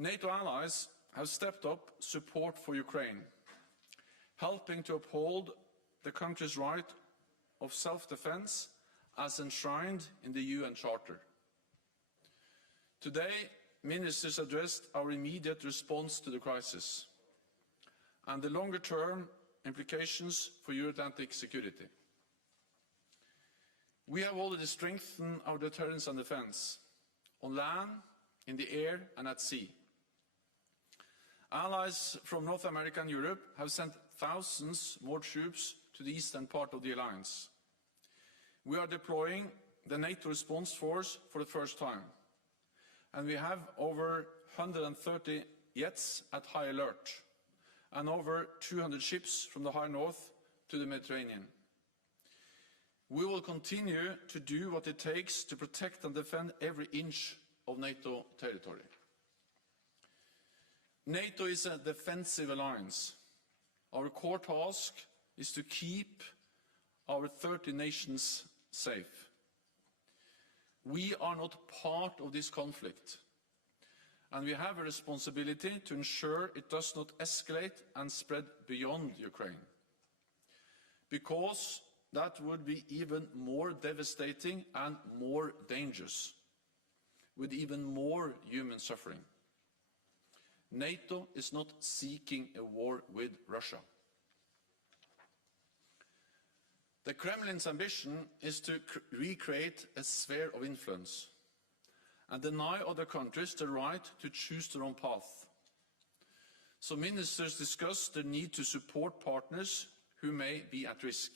NATO allies have stepped up support for Ukraine, helping to uphold the country's right of self-defense as enshrined in the UN Charter. Today, ministers addressed our immediate response to the crisis and the longer-term implications for Euro-Atlantic security. We have already strengthened our deterrence and defense, on land, in the air and at sea. Allies from North America and Europe have sent thousands more troops to the eastern part of the alliance. We are deploying the NATO response force for the first time, and we have over 130 jets at high alert and over 200 ships from the high north to the Mediterranean. We will continue to do what it takes to protect and defend every inch of NATO territory. NATO is a defensive alliance. Our core task is to keep our 30 nations safe. We are not part of this conflict, and we have a responsibility to ensure it does not escalate and spread beyond Ukraine, because that would be even more devastating and more dangerous, with even more human suffering. NATO is not seeking a war with Russia. The Kremlin's ambition is to recreate a sphere of influence and deny other countries the right to choose their own path. So ministers discussed the need to support partners who may be at risk,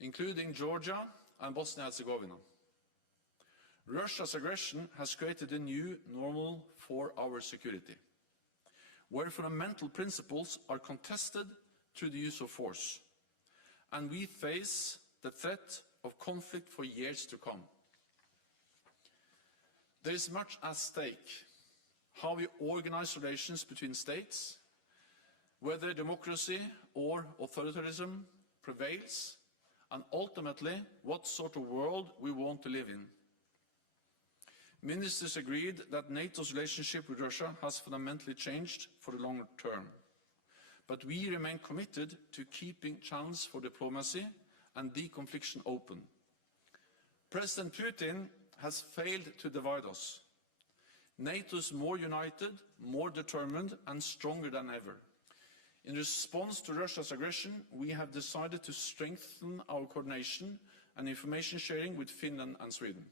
including Georgia and Bosnia-Herzegovina. Russia's aggression has created a new normal for our security, where fundamental principles are contested through the use of force, and we face the threat of conflict for years to come. There is much at stake: how we organize relations between states, whether democracy or authoritarianism prevails, and ultimately what sort of world we want to live in. Ministers agreed that NATO's relationship with Russia has fundamentally changed for the long term, but we remain committed to keeping channels for diplomacy and deconfliction open. President Putin has failed to divide us. NATO is more united, more determined and stronger than ever. In response to Russia's aggression, we have decided to strengthen our coordination and information sharing with Finland and Sweden.